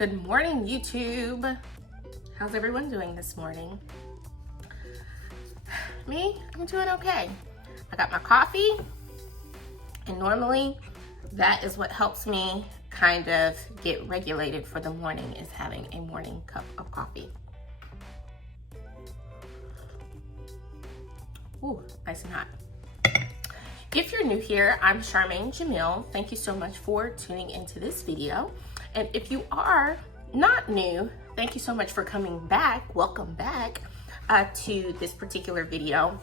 Good morning, YouTube. How's everyone doing this morning? Me, I'm doing okay. I got my coffee, and normally that is what helps me kind of get regulated for the morning, is having a morning cup of coffee. Ooh, nice and hot. If you're new here, I'm Charmaine Jamil. Thank you so much for tuning into this video. And if you are not new, thank you so much for coming back. Welcome back to this particular video.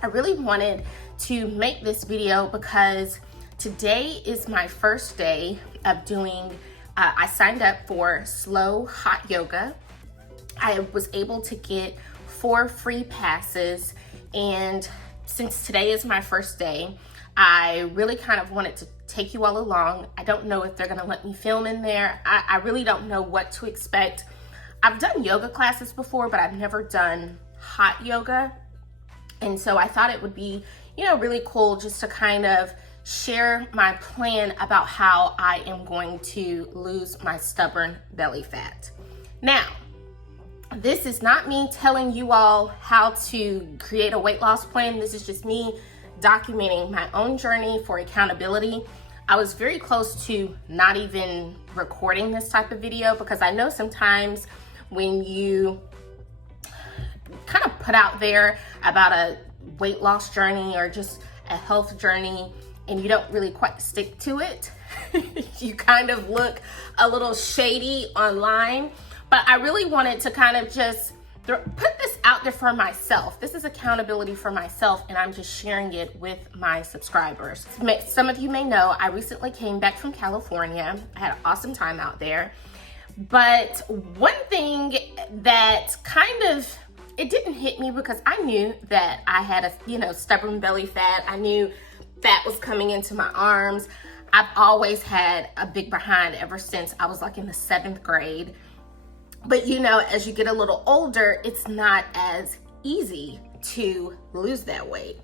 I really wanted to make this video because today is my first day of doing, I signed up for Slow Hot Yoga. I was able to get 4 free passes, and since today is my first day, I really kind of wanted to take you all along. I don't know if they're gonna let me film in there. I really don't know what to expect. I've done yoga classes before, but I've never done hot yoga. And so I thought it would be, really cool just to kind of share my plan about how I am going to lose my stubborn belly fat. Now, this is not me telling you all how to create a weight loss plan. This is just me documenting my own journey for accountability. I was very close to not even recording this type of video because I know sometimes when you kind of put out there about a weight loss journey or just a health journey and you don't really quite stick to it, you kind of look a little shady online. But I really wanted to kind of just put this out there for myself. This is accountability for myself, and I'm just sharing it with my subscribers. Some of you may know, I recently came back from California. I had an awesome time out there. But one thing that kind of, it didn't hit me because I knew that I had a, stubborn belly fat. I knew fat was coming into my arms. I've always had a big behind ever since I was like in the 7th grade. But as you get a little older, it's not as easy to lose that weight.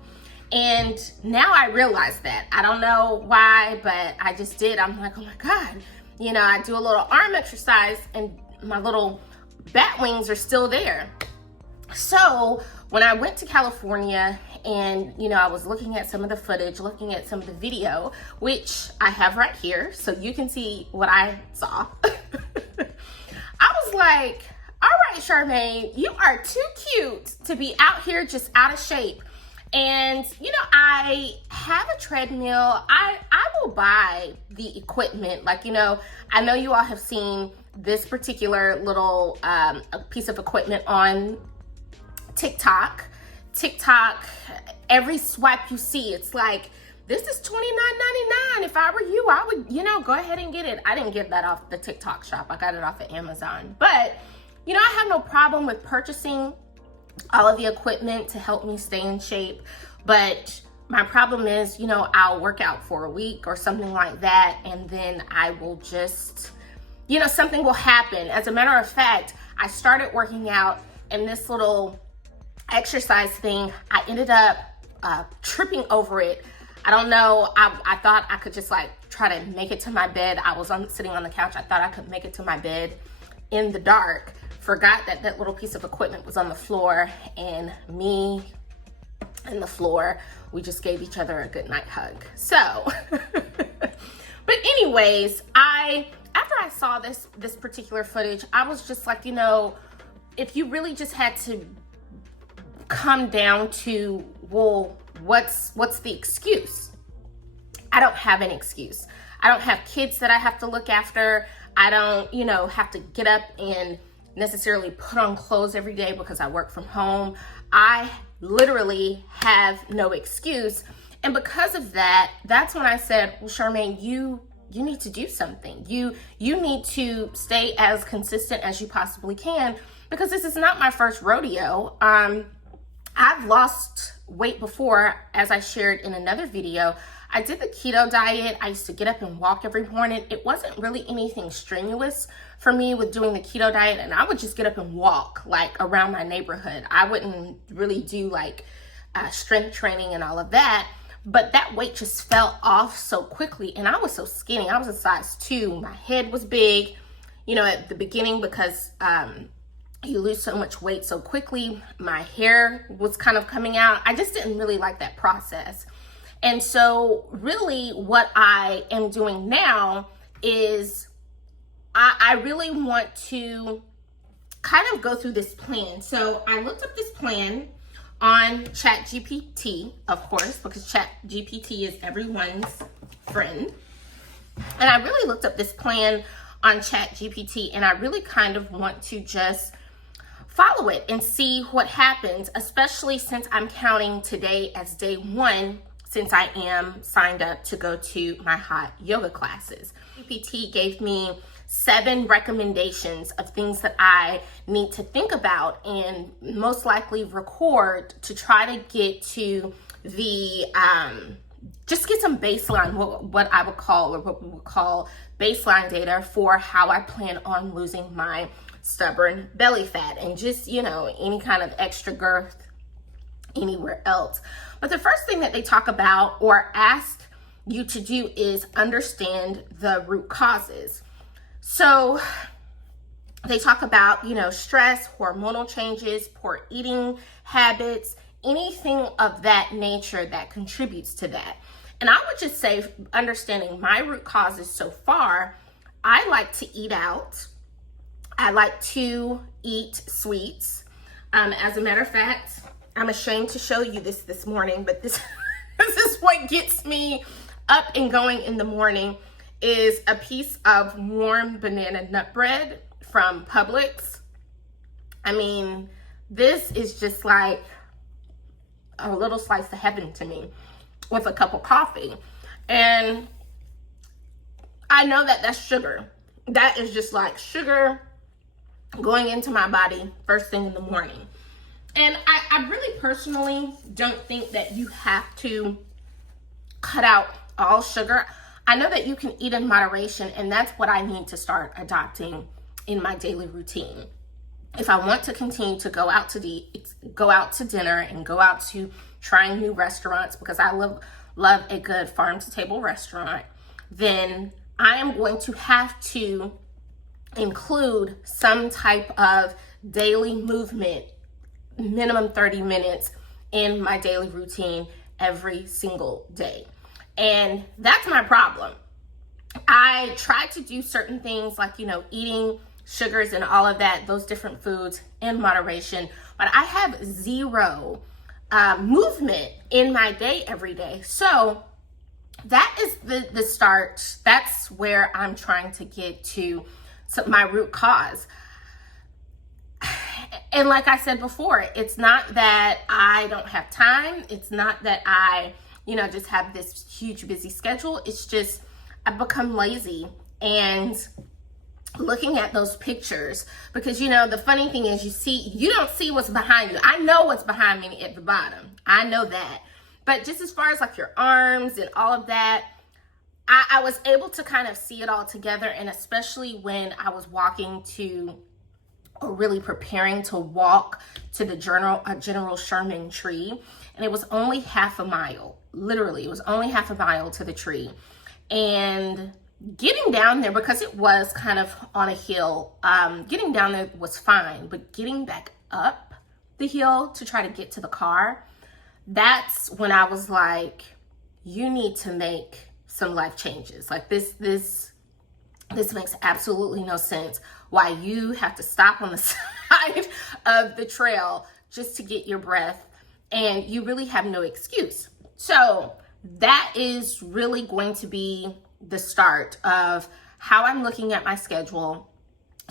And now I realize that. I don't know why, but I just did. I'm like, oh my God. I do a little arm exercise and my little bat wings are still there. So when I went to California and, I was looking at some of the footage, looking at some of the video, which I have right here, so you can see what I saw. I was like, all right, Charmaine, you are too cute to be out here just out of shape. And, I have a treadmill. I will buy the equipment. Like, I know you all have seen this particular little piece of equipment on TikTok. Every swipe you see, it's like, this is $29.99. If I were you, I would, go ahead and get it. I didn't get that off the TikTok shop. I got it off of Amazon. But, I have no problem with purchasing all of the equipment to help me stay in shape. But my problem is, I'll work out for a week or something like that. And then I will just, something will happen. As a matter of fact, I started working out and this little exercise thing, I ended up tripping over it. I don't know, I thought I could just try to make it to my bed. I was sitting on the couch. I thought I could make it to my bed in the dark. Forgot that that little piece of equipment was on the floor, and me and the floor, we just gave each other a good night hug. So, but anyways, after I saw this particular footage, I was just like, if you really just had to come down to, well, what's the excuse? I don't have an excuse. I don't have kids that I have to look after. I don't, have to get up and necessarily put on clothes every day because I work from home. I literally have no excuse. And because of that, that's when I said, well, Charmaine, you need to do something. You need to stay as consistent as you possibly can, because this is not my first rodeo. I've lost weight before, as I shared in another video. I did the keto diet. I used to get up and walk every morning. It wasn't really anything strenuous for me with doing the keto diet, and I would just get up and walk around my neighborhood. I wouldn't really do strength training and all of that, but that weight just fell off so quickly, and I was so skinny. I was a size 2. My head was big. you know, at the beginning, because you lose so much weight so quickly, my hair was kind of coming out. I just didn't really like that process. And so really what I am doing now is I really want to kind of go through this plan. So I looked up this plan on ChatGPT, of course, because ChatGPT is everyone's friend. And I really looked up this plan on ChatGPT, and I really kind of want to just follow it and see what happens, especially since I'm counting today as day one, since I am signed up to go to my hot yoga classes. GPT gave me 7 recommendations of things that I need to think about and most likely record to try to get to the, just get some baseline, what I would call, or what we would call baseline data for how I plan on losing my stubborn belly fat and just, you know, any kind of extra girth anywhere else. But the first thing that they talk about or ask you to do is understand the root causes. So they talk about, you know, stress, hormonal changes, poor eating habits, anything of that nature that contributes to that. And I would just say, understanding my root causes so far, I like to eat out. I like to eat sweets. As a matter of fact, I'm ashamed to show you this morning, but this is what gets me up and going in the morning, is a piece of warm banana nut bread from Publix. I mean, this is just like a little slice of heaven to me with a cup of coffee. And I know that that's sugar. That is just like sugar going into my body first thing in the morning. And I really personally don't think that you have to cut out all sugar. I know that you can eat in moderation, and that's what I need to start adopting in my daily routine. If I want to continue to go out to dinner and go out to trying new restaurants, because I love a good farm to table restaurant, then I am going to have to include some type of daily movement, minimum 30 minutes in my daily routine every single day. And that's my problem. I try to do certain things like, you know, eating sugars and all of that, those different foods in moderation, but I have zero movement in my day every day. So that is the start. That's where I'm trying to get to my root cause. And like I said before, it's not that I don't have time. It's not that I, you know, just have this huge busy schedule. It's just I've become lazy and looking at those pictures, because, you know, the funny thing is you don't see what's behind you. I know what's behind me at the bottom. I know that. But just as far as like your arms and all of that, I was able to kind of see it all together. And especially when I was walking to, or really preparing to walk to the General Sherman tree. And it was only half a mile. Literally, it was only half a mile to the tree. And getting down there, because it was kind of on a hill, getting down there was fine. But getting back up the hill to try to get to the car, that's when I was like, you need to make some life changes. Like this makes absolutely no sense why you have to stop on the side of the trail just to get your breath, and you really have no excuse. So that is really going to be the start of how I'm looking at my schedule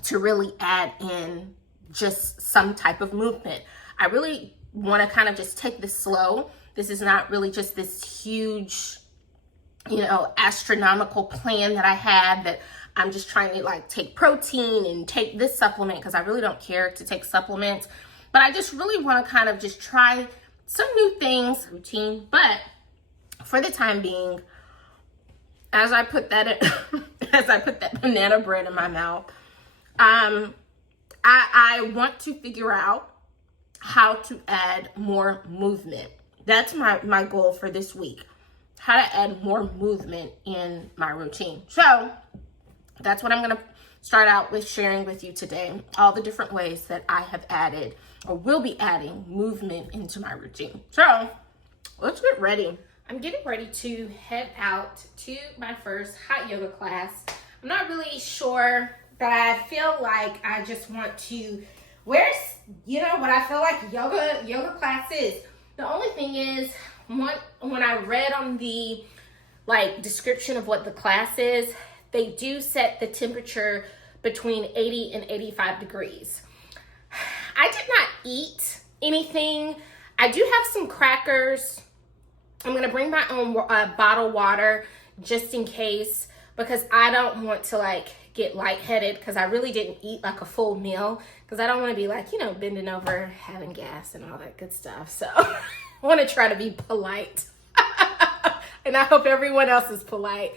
to really add in just some type of movement. I really want to kind of just take this slow. This is not really just this huge, you know, astronomical plan that I had, that I'm just trying to like take protein and take this supplement, because I really don't care to take supplements. But I just really want to kind of just try some new things, routine. But for the time being, as I put that banana bread in my mouth, I want to figure out how to add more movement. That's my goal for this week. How to add more movement in my routine. So That's what I'm gonna start out with sharing with you today. All the different ways that I have added or will be adding movement into my routine. So let's get ready. I'm getting ready to head out to my first hot yoga class. I'm not really sure, but I feel like I just want to, where's, you know, what I feel like yoga class is. The only thing is, when I read on the description of what the class is, they do set the temperature between 80 and 85 degrees. I did not eat anything. I do have some crackers. I'm gonna bring my own bottled water just in case, because I don't want to get lightheaded, because I really didn't eat like a full meal, because I don't want to be bending over, having gas and all that good stuff. So I want to try to be polite. And I hope everyone else is polite.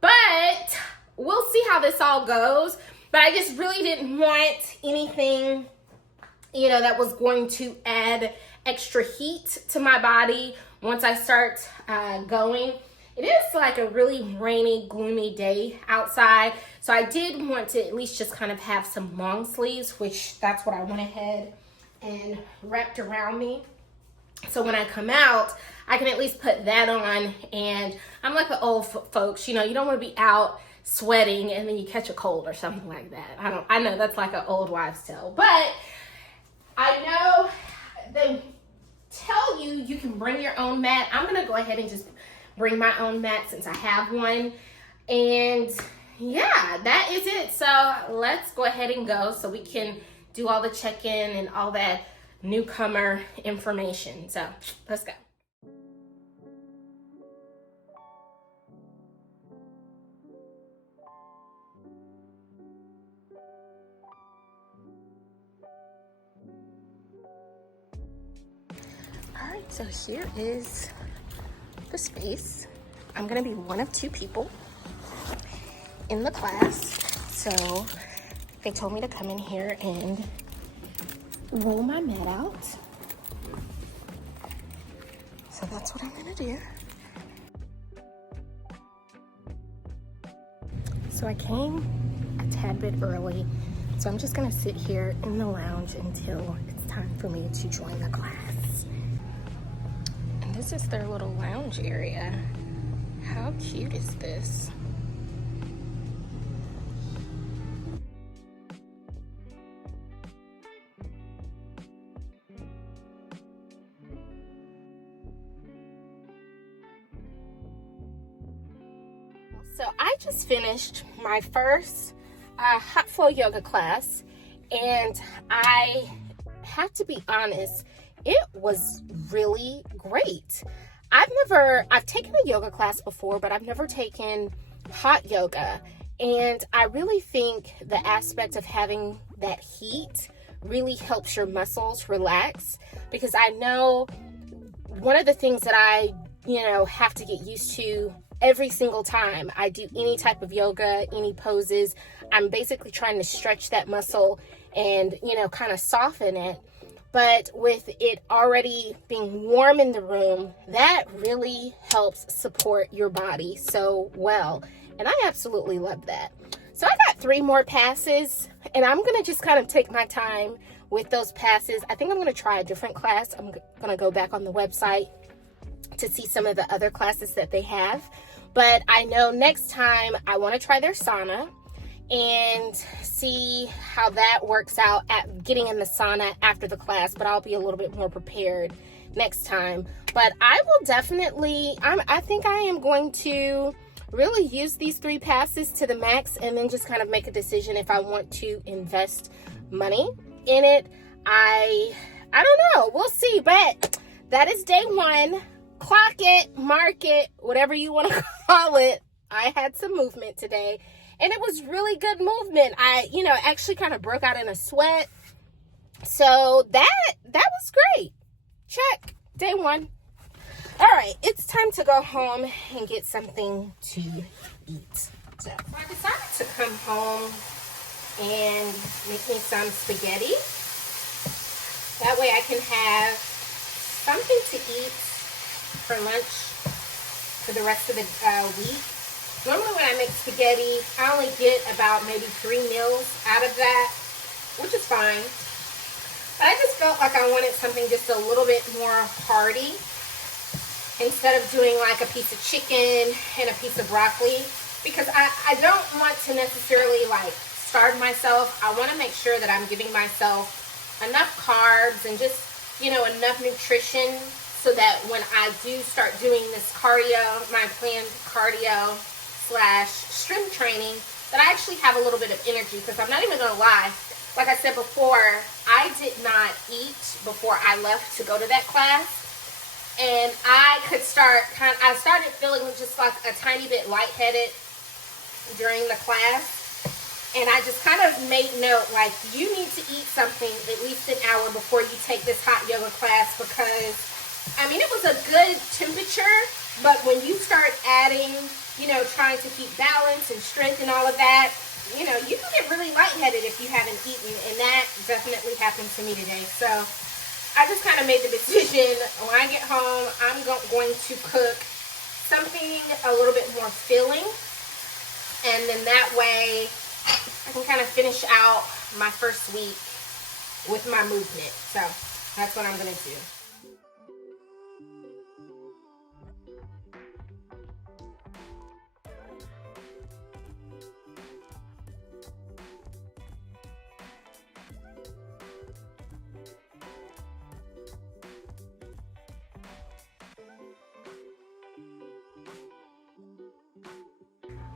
But we'll see how this all goes. But I just really didn't want anything, that was going to add extra heat to my body once I start going. It is like a really rainy, gloomy day outside. So I did want to at least just kind of have some long sleeves, which that's what I went ahead and wrapped around me. So when I come out, I can at least put that on. And I'm like the old folks, you don't want to be out sweating and then you catch a cold or something like that. I know that's like an old wives' tale, but I know they tell you can bring your own mat. I'm going to go ahead and just bring my own mat since I have one. And yeah, that is it. So let's go ahead and go so we can do all the check-in and all that newcomer information. So let's go. All right, so here is the space. I'm gonna be one of 2 people in the class. So they told me to come in here and roll my mat out. So that's what I'm gonna do. So I came a tad bit early. So I'm just gonna sit here in the lounge until it's time for me to join the class. And this is their little lounge area. How cute is this? So I just finished my first hot flow yoga class, and I have to be honest, it was really great. I've taken a yoga class before, but I've never taken hot yoga. And I really think the aspect of having that heat really helps your muscles relax, because I know one of the things that I, have to get used to every single time I do any type of yoga, any poses, I'm basically trying to stretch that muscle and, kind of soften it. But with it already being warm in the room, that really helps support your body so well. And I absolutely love that. So I got 3 more passes, and I'm going to just kind of take my time with those passes. I think I'm going to try a different class. I'm going to go back on the website to see some of the other classes that they have. But I know next time I want to try their sauna and see how that works out at getting in the sauna after the class, but I'll be a little bit more prepared next time. But I will definitely, I think I am going to really use these 3 passes to the max, and then just kind of make a decision if I want to invest money in it. I don't know, we'll see. But that is day 1. Clock it, mark it, whatever you want to call it. I had some movement today, and it was really good movement. I, actually kind of broke out in a sweat. So that was great. Check, day 1. All right, it's time to go home and get something to eat. So I decided to come home and make me some spaghetti. That way I can have something to eat for lunch for the rest of the week. Normally when I make spaghetti, I only get about maybe 3 meals out of that, which is fine. But I just felt like I wanted something just a little bit more hearty instead of doing like a piece of chicken and a piece of broccoli, because I don't want to necessarily like starve myself. I want to make sure that I'm giving myself enough carbs and just, you know, enough nutrition so that when I do start doing this cardio, my planned cardio / strength training, that I actually have a little bit of energy. Because I'm not even going to lie, like I said before, I did not eat before I left to go to that class. And I started feeling just like a tiny bit lightheaded during the class. And I just kind of made note, like, you need to eat something at least an hour before you take this hot yoga class, because, I mean, it was a good temperature, but when you start adding, you know, trying to keep balance and strength and all of that, you know, you can get really lightheaded if you haven't eaten, and that definitely happened to me today. So I just kind of made the decision, when I get home, I'm going to cook something a little bit more filling, and then that way I can kind of finish out my first week with my movement. So that's what I'm going to do.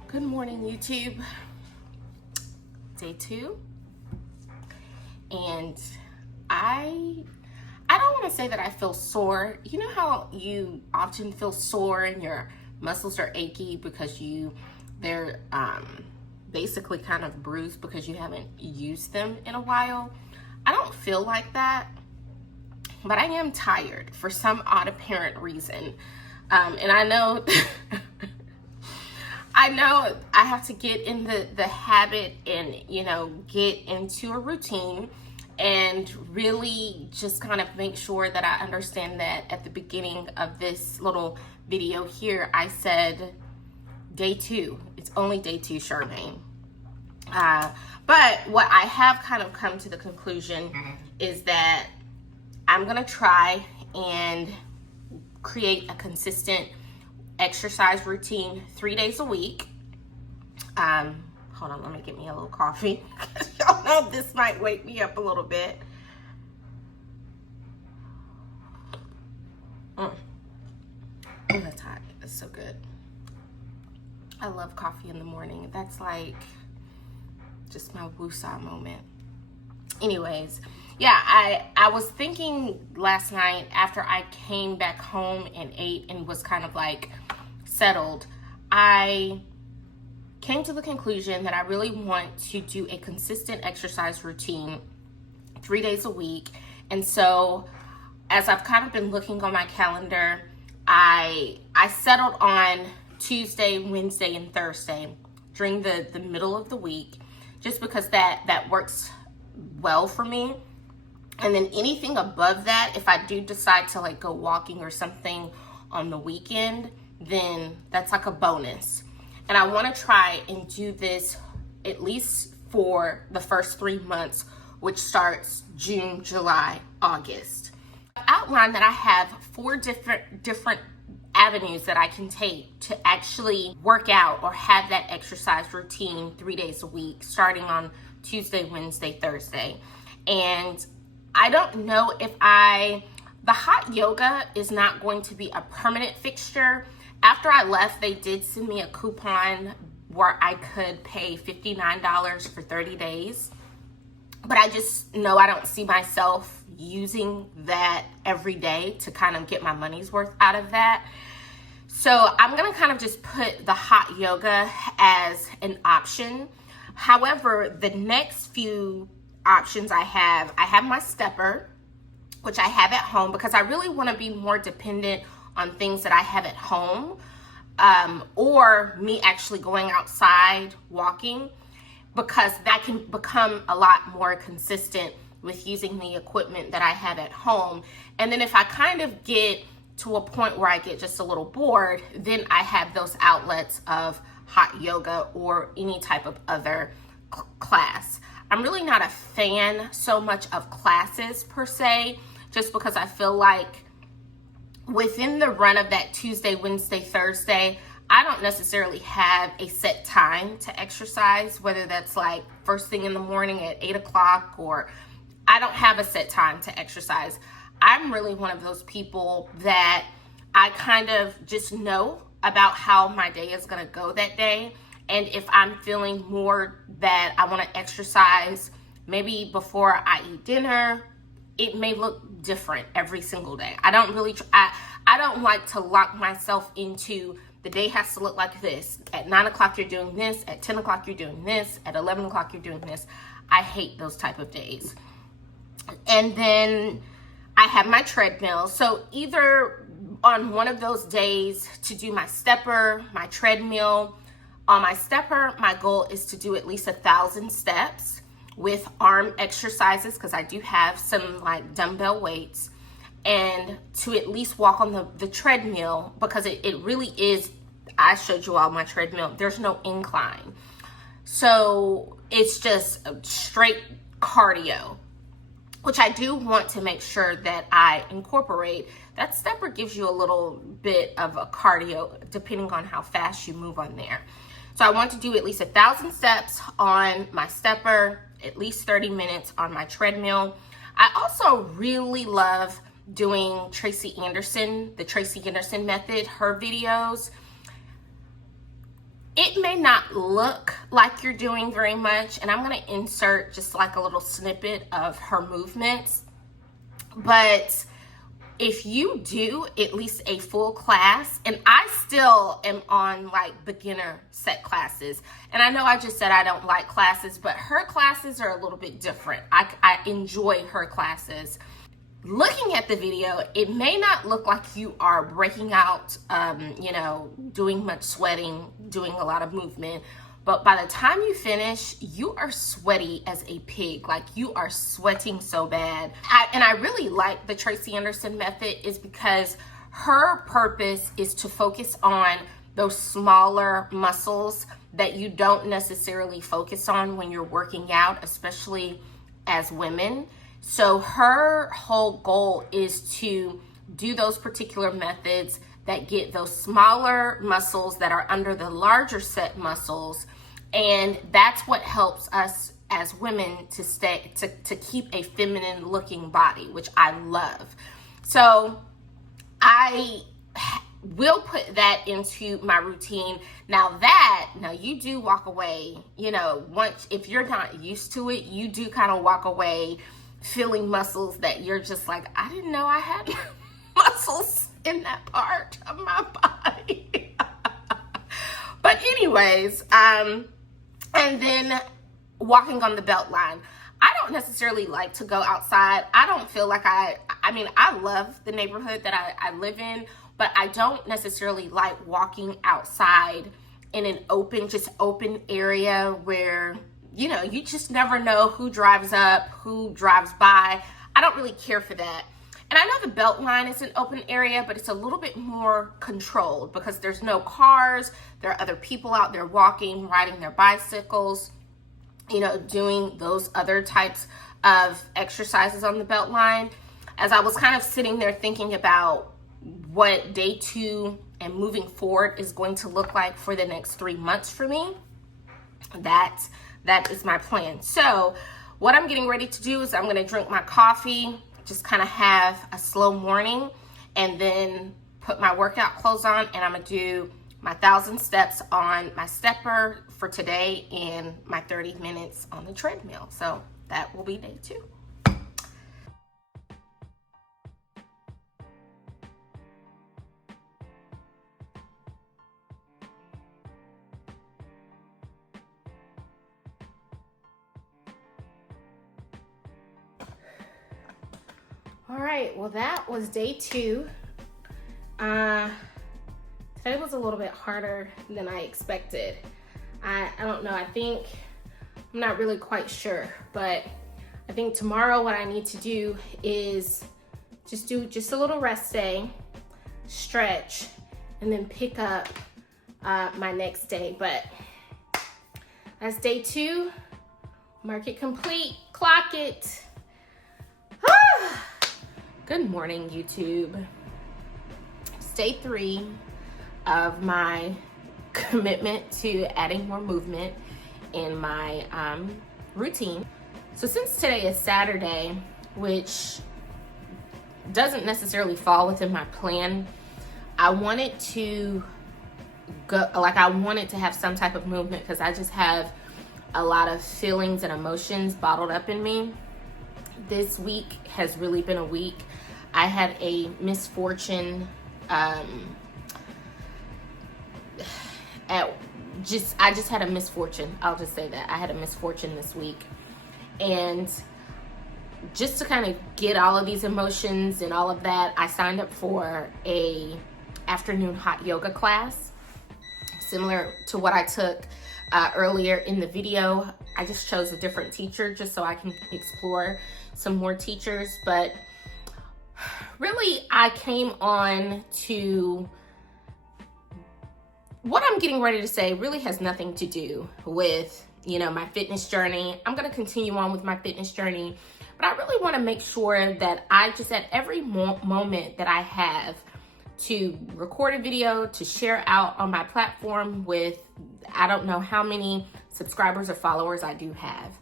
Good morning, YouTube. Day 2. And I don't want to say that I feel sore. You know how you often feel sore and your muscles are achy because they're basically kind of bruised because you haven't used them in a while? I don't feel like that, but I am tired for some odd apparent reason. And I know I know I have to get in the habit and, you know, get into a routine and really just kind of make sure that I understand that at the beginning of this little video here, I said day 2. It's only day 2, Charmaine. But what I have kind of come to the conclusion is that I'm going to try and create a consistent exercise routine 3 days a week. Hold on, let me get me a little coffee. Y'all know this might wake me up a little bit. Oh, that's hot. It's so good. I love coffee in the morning. That's like just my woosah moment. Anyways, yeah, I was thinking last night after I came back home and ate and was kind of like settled, I came to the conclusion that I really want to do a consistent exercise routine 3 days a week. And so as I've kind of been looking on my calendar, I settled on Tuesday, Wednesday, and Thursday during the middle of the week, just because that works well for me. And then anything above that, if I do decide to like go walking or something on the weekend, then that's like a bonus. And I want to try and do this at least for the first 3 months, which starts June, July, August. I've outlined that I have 4 different avenues that I can take to actually work out or have that exercise routine 3 days a week, starting on Tuesday, Wednesday, Thursday. And I don't know if the hot yoga is not going to be a permanent fixture. After I left, they did send me a coupon where I could pay $59 for 30 days. But I just know I don't see myself using that every day to kind of get my money's worth out of that. So I'm going to kind of just put the hot yoga as an option. However, the next few options I have my stepper, which I have at home because I really want to be more dependent on things that I have at home, or me actually going outside walking, because that can become a lot more consistent with using the equipment that I have at home. And then if I kind of get to a point where I get just a little bored, then I have those outlets of hot yoga or any type of other class. I'm really not a fan so much of classes per se, just because I feel like within the run of that Tuesday, Wednesday, Thursday, I don't necessarily have a set time to exercise, whether that's like first thing in the morning at 8 o'clock, or I don't have a set time to exercise. I'm really one of those people that I kind of just know about how my day is going to go that day. And if I'm feeling more that I want to exercise maybe before I eat dinner, it may look different every single day. I don't really, I don't like to lock myself into the day has to look like this. At 9 o'clock, you're doing this. At 10 o'clock, you're doing this. At 11 o'clock, you're doing this. I hate those type of days. And then I have my treadmill. So either on one of those days to do my stepper, my treadmill. On my stepper, my goal is to do at least 1,000 steps with arm exercises, because I do have some like dumbbell weights, and to at least walk on the treadmill, because it really is, I showed you all my treadmill, there's no incline. So it's just a straight cardio, which I do want to make sure that I incorporate. That stepper gives you a little bit of a cardio depending on how fast you move on there. So I want to do at least 1,000 steps on my stepper, at least 30 minutes on my treadmill. I also really love doing Tracy Anderson, the Tracy Anderson method, her videos. It may not look like you're doing very much, and I'm going to insert just like a little snippet of her movements. But if you do at least a full class, and I still am on like beginner set classes, and I know I just said I don't like classes, but her classes are a little bit different. I enjoy her classes. Looking at the video, it may not look like you are breaking out, doing much sweating, doing a lot of movement, but by the time you finish, you are sweaty as a pig. Like, you are sweating so bad. And I really like the Tracy Anderson method, is because her purpose is to focus on those smaller muscles that you don't necessarily focus on when you're working out, especially as women. So her whole goal is to do those particular methods that get those smaller muscles that are under the larger set muscles. And that's what helps us as women to keep a feminine looking body, which I love. So I will put that into my routine. Now you do walk away, once, if you're not used to it, you do kind of walk away feeling muscles that you're just like, I didn't know I had muscles in that part of my body. But anyways, and then walking on the belt line. I don't necessarily like to go outside. I don't feel like I love the neighborhood that I live in, but I don't necessarily like walking outside in an open area where, you just never know who drives up, who drives by. I don't really care for that. And I know the belt line is an open area, but it's a little bit more controlled because there's no cars. There are other people out there walking, riding their bicycles, doing those other types of exercises on the belt line. As I was kind of sitting there thinking about what day 2 and moving forward is going to look like for the next 3 months for me, that is my plan. So what I'm getting ready to do is I'm going to drink my coffee, just kind of have a slow morning, and then put my workout clothes on, and I'm going to do my 1,000 steps on my stepper for today and my 30 minutes on the treadmill. So that will be day 2. All right, well, that was day 2. Today was a little bit harder than I expected. I don't know, I'm not really quite sure, but I think tomorrow what I need to do is do a little rest day, stretch, and then pick up my next day. But that's day 2. Mark it complete. Clock it. Good morning, YouTube. It's day 3 of my commitment to adding more movement in my routine. So since today is Saturday, which doesn't necessarily fall within my plan, I wanted to go, I wanted to have some type of movement because I just have a lot of feelings and emotions bottled up in me. This week has really been a week. I had a misfortune I just had a misfortune. I'll just say that. I had a misfortune this week. And just to kind of get all of these emotions and all of that, I signed up for a afternoon hot yoga class, similar to what I took earlier in the video. I just chose a different teacher just so I can explore some more teachers. But really, I came on to what I'm getting ready to say really has nothing to do with, my fitness journey. I'm going to continue on with my fitness journey, but I really want to make sure that I just, at every moment that I have to record a video, to share out on my platform with, I don't know how many subscribers or followers I do have,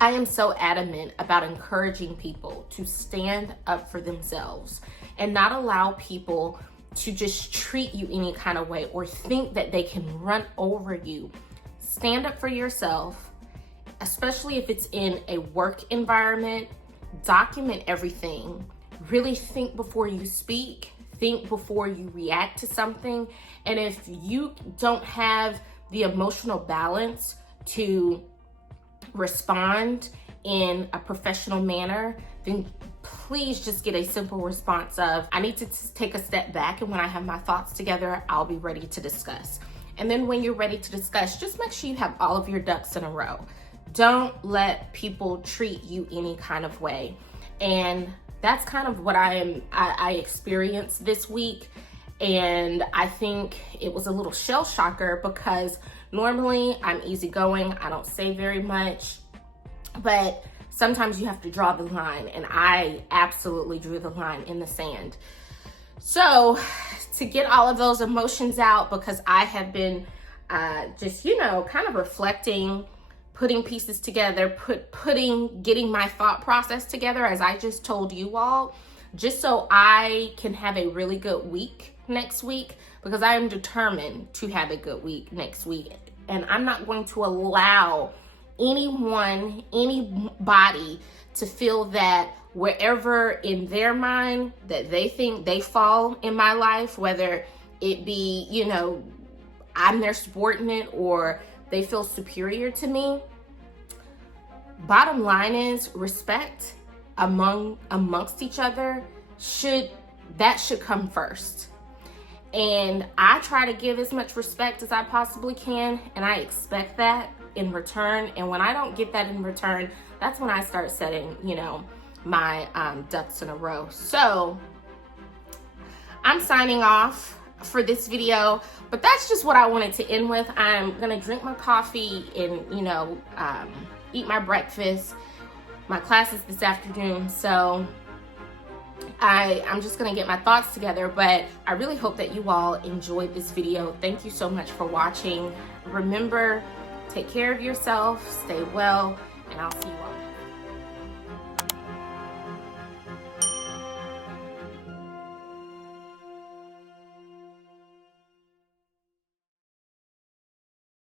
I am so adamant about encouraging people to stand up for themselves and not allow people to just treat you any kind of way or think that they can run over you. Stand up for yourself, especially if it's in a work environment. Document everything. Really think before you speak. Think before you react to something. And if you don't have the emotional balance to respond in a professional manner, then please just get a simple response of, I need to take a step back, and when I have my thoughts together, I'll be ready to discuss. And then when you're ready to discuss, just make sure you have all of your ducks in a row. Don't let people treat you any kind of way. And that's kind of what I experienced this week. And I think it was a little shell shocker because normally I'm easygoing. I don't say very much, but sometimes you have to draw the line, and I absolutely drew the line in the sand. So to get all of those emotions out, because I have been just, kind of reflecting, putting pieces together, getting my thought process together, as I just told you all, just so I can have a really good week next week, because I am determined to have a good week next week. And I'm not going to allow anybody to feel that wherever in their mind that they think they fall in my life, whether it be, I'm their subordinate or they feel superior to me. Bottom line is, respect amongst each other should come first. And I try to give as much respect as I possibly can, and I expect that in return. And when I don't get that in return, that's when I start setting, my ducks in a row. So I'm signing off for this video, but that's just what I wanted to end with. I'm gonna drink my coffee and, eat my breakfast. My class is this afternoon, so I'm just gonna get my thoughts together, but I really hope that you all enjoyed this video. Thank you so much for watching. Remember, take care of yourself, stay well, and I'll see you all.